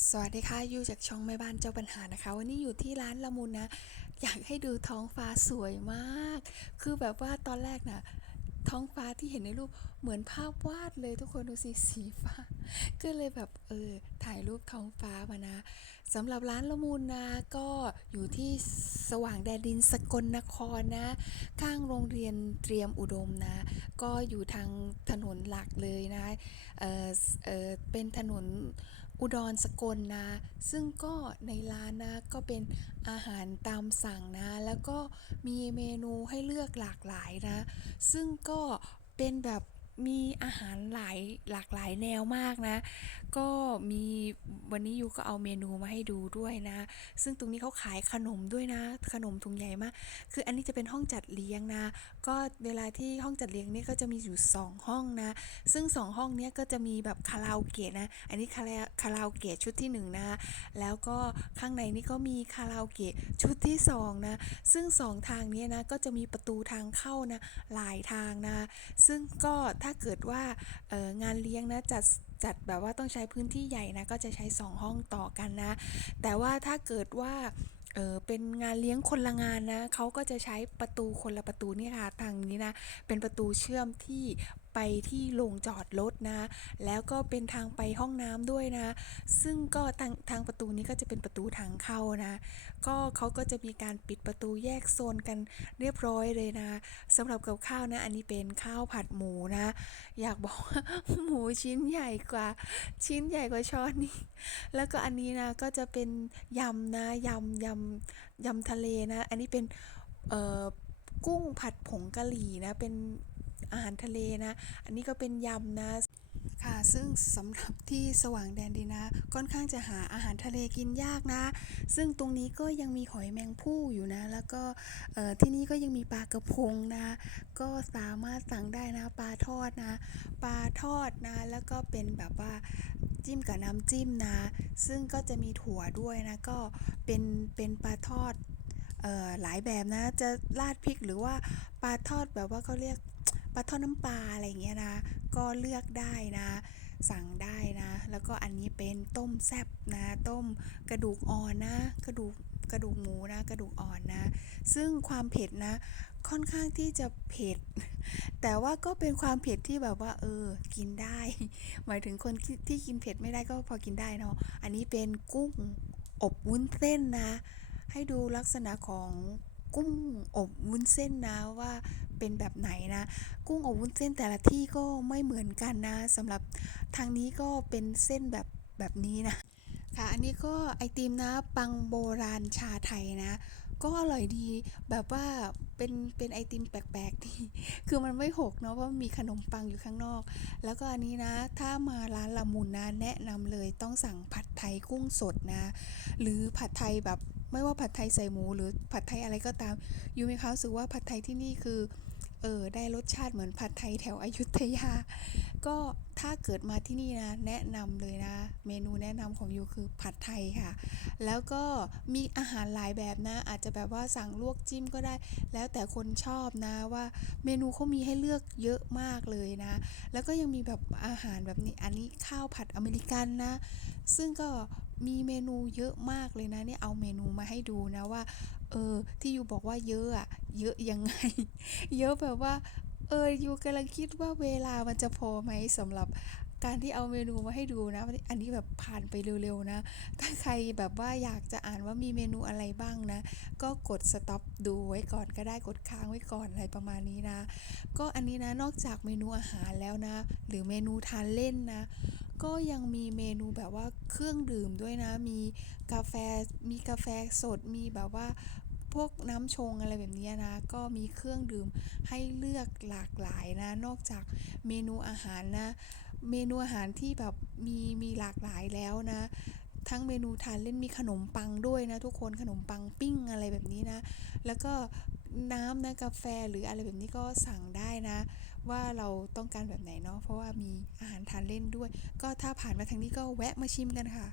สวัสดีค่ะยูจากช่องแม่บ้านเจ้าปัญหานะคะ วันนี้อยู่ที่ร้านละมุนนะ อยากให้ดูท้องฟ้าสวยมาก คือแบบว่าตอนแรกน่ะท้องฟ้าที่เห็นในรูปเหมือนภาพวาดเลยทุกคนดูสิสีฟ้า ก็เลยแบบเออถ่ายรูปท้องฟ้ามานะสำหรับร้านละมุนนะก็อยู่ที่สว่างแดนดินสกลนครนะ ข้างโรงเรียนเตรียมอุดมนะ ก็อยู่ทางถนนหลักเลยนะเออเออเป็นถนน อุดรสกลนะ ซึ่งก็ในร้านนะก็เป็นอาหารตามสั่งนะ แล้วก็มีเมนูให้เลือกหลากหลายนะ ซึ่งก็เป็นแบบ มีอาหารหลายหลากหลายแนวมากนะ ก็มีวันนี้ยูก็เอาเมนูมาให้ดูด้วยนะ ซึ่งตรงนี้เขาขายขนมด้วยนะ ขนมถุงใหญ่มาก คืออันนี้จะเป็นห้องจัดเลี้ยงนะ ก็เวลาที่ห้องจัดเลี้ยงนี่ก็จะมีอยู่ 2 ห้องนะ ซึ่ง 2 ห้องเนี้ยก็จะมีแบบคาราโอเกะนะ อันนี้คาราคาราโอเกะชุดที่1นนะ แล้วก็ข้างในนี่ก็มีคาราโอเกะชุดที่2นะ ซึ่ง 2 ทางนี้นะก็จะมีประตูทางเข้านะหลายทางนะ ซึ่งก็ถ้าเกิดว่างานเลี้ยงนะจัดจัดแบบว่าต้องใช้พื้นที่ใหญ่นะก็จะใช้ 2 ห้องต่อกันนะ แต่ว่าถ้าเกิดว่าเออเป็นงานเลี้ยงคนละงานนะเขาก็จะใช้ประตูคนละประตูนี่ค่ะทางนี้นะเป็นประตูเชื่อมที่ ไปที่โรงจอดรถนะ แล้วก็เป็นทางไปห้องน้ำด้วยนะ ซึ่งก็ทางทางประตูนี้ก็จะเป็นประตูทางเข้านะ ก็เขาก็จะมีการปิดประตูแยกโซนกันเรียบร้อยเลยนะสำหรับกับข้าวนะ อันนี้เป็นข้าวผัดหมูนะ อยากบอกว่าหมูชิ้นใหญ่กว่า ชิ้นใหญ่กว่าช้อนนี้ แล้วก็อันนี้นะก็จะเป็นยำนะยำยำยำทะเลนะ อันนี้เป็นเอ่อกุ้งผัดผงกะหรี่นะเป็น อาหารทะเลนะ อันนี้ก็เป็นยำนะค่ะซึ่งสำหรับที่สว่างแดนดินนะ ค่อนข้างจะหาอาหารทะเลกินยากนะ ซึ่งตรงนี้ก็ยังมีหอยแมงภู่อยู่นะ แล้วก็ที่นี่ก็ยังมีปลากระพงนะ ก็สามารถสั่งได้นะ ปลาทอดนะ ปลาทอดนะ แล้วก็เป็นแบบว่าจิ้มกับน้ำจิ้มนะ ซึ่งก็จะมีถั่วด้วยนะ ก็เป็นเป็นปลาทอดออหลายแบบนะ จะราดพริกหรือว่าปลาทอดแบบว่าเขาเรียก ปลาทอดน้ำปลาอะไรอย่างเงี้ยนะ ก็เลือกได้นะ สั่งได้นะ แล้วก็อันนี้เป็นต้มแซบนะ ต้มกระดูกอ่อนนะ กระดูกกระดูกหมูนะ กระดูกอ่อนนะ ซึ่งความเผ็ดนะ ค่อนข้างที่จะเผ็ด แต่ว่าก็เป็นความเผ็ดที่แบบว่า เออ กินได้ หมายถึงคนที่ที่กินเผ็ดไม่ได้ก็พอกินได้เนาะ อันนี้เป็นกุ้งอบวุ้นเส้นนะ ให้ดูลักษณะของ กุ้งอบวุ้นเส้นนะว่าเป็นแบบไหนนะ กุ้งอบวุ้นเส้นแต่ละที่ก็ไม่เหมือนกันนะสำหรับทางนี้ก็เป็นเส้นแบบแบบนี้นะค่ะอันนี้ก็ไอติมนะปังโบราณชาไทยนะ ก็อร่อยดีแบบว่าเป็นเป็นไอติมแปลกๆที่คือมันไม่หกเนาะเพราะมีขนมปังอยู่ข้างนอก แล้วก็อันนี้นะถ้ามาร้านละมุนนะแนะนำเลยต้องสั่งผัดไทยกุ้งสดนะ หรือผัดไทยแบบ ไม่ว่าผัดไทยใส่หมูหรือผัดไทยอะไรก็ตามยูมีความรู้สึกว่าผัดไทยที่นี่คือเออได้รสชาติเหมือนผัดไทยแถวอยุธยา ก็ถ้าเกิดมาที่นี่นะแนะนำเลยนะ เมนูแนะนำของยูคือผัดไทยค่ะ แล้วก็มีอาหารหลายแบบนะ อาจจะแบบว่าสั่งลวกจิ้มก็ได้ แล้วแต่คนชอบนะว่าเมนูเขามีให้เลือกเยอะมากเลยนะ แล้วก็ยังมีแบบอาหารแบบนี้อันนี้ข้าวผัดอเมริกันนะ ซึ่งก็มีเมนูเยอะมากเลยนะเนี่ยเอาเมนูมาให้ดูนะว่าเออที่ยูบอกว่าเยอะอะเยอะยังไง เยอะแบบว่า เออยูกำลังคิดว่าเวลามันจะพอไหมสำหรับการที่เอาเมนูมาให้ดูนะ อันนี้แบบผ่านไปเร็วๆนะ ถ้าใครแบบว่าอยากจะอ่านว่ามีเมนูอะไรบ้างนะ ก็กดสต็อปดูไว้ก่อนก็ได้กดค้างไว้ก่อนอะไรประมาณนี้นะ ก็อันนี้นะนอกจากเมนูอาหารแล้วนะ หรือเมนูทานเล่นนะ ก็ยังมีเมนูแบบว่าเครื่องดื่มด้วยนะ มีกาแฟ มีกาแฟสด มีแบบว่า พวกน้ำชงอะไรแบบนี้นะ ก็มีเครื่องดื่มให้เลือกหลากหลายนะ นอกจากเมนูอาหารนะ เมนูอาหารที่แบบมีมีหลากหลายแล้วนะ ทั้งเมนูทานเล่นมีขนมปังด้วยนะ ทุกคนขนมปังปิ้งอะไรแบบนี้นะ แล้วก็น้ำนะกาแฟหรืออะไรแบบนี้ก็สั่งได้นะ ว่าเราต้องการแบบไหนเนาะเพราะว่ามีอาหารทานเล่นด้วย ก็ถ้าผ่านมาทางนี้ก็แวะมาชิมกันค่ะ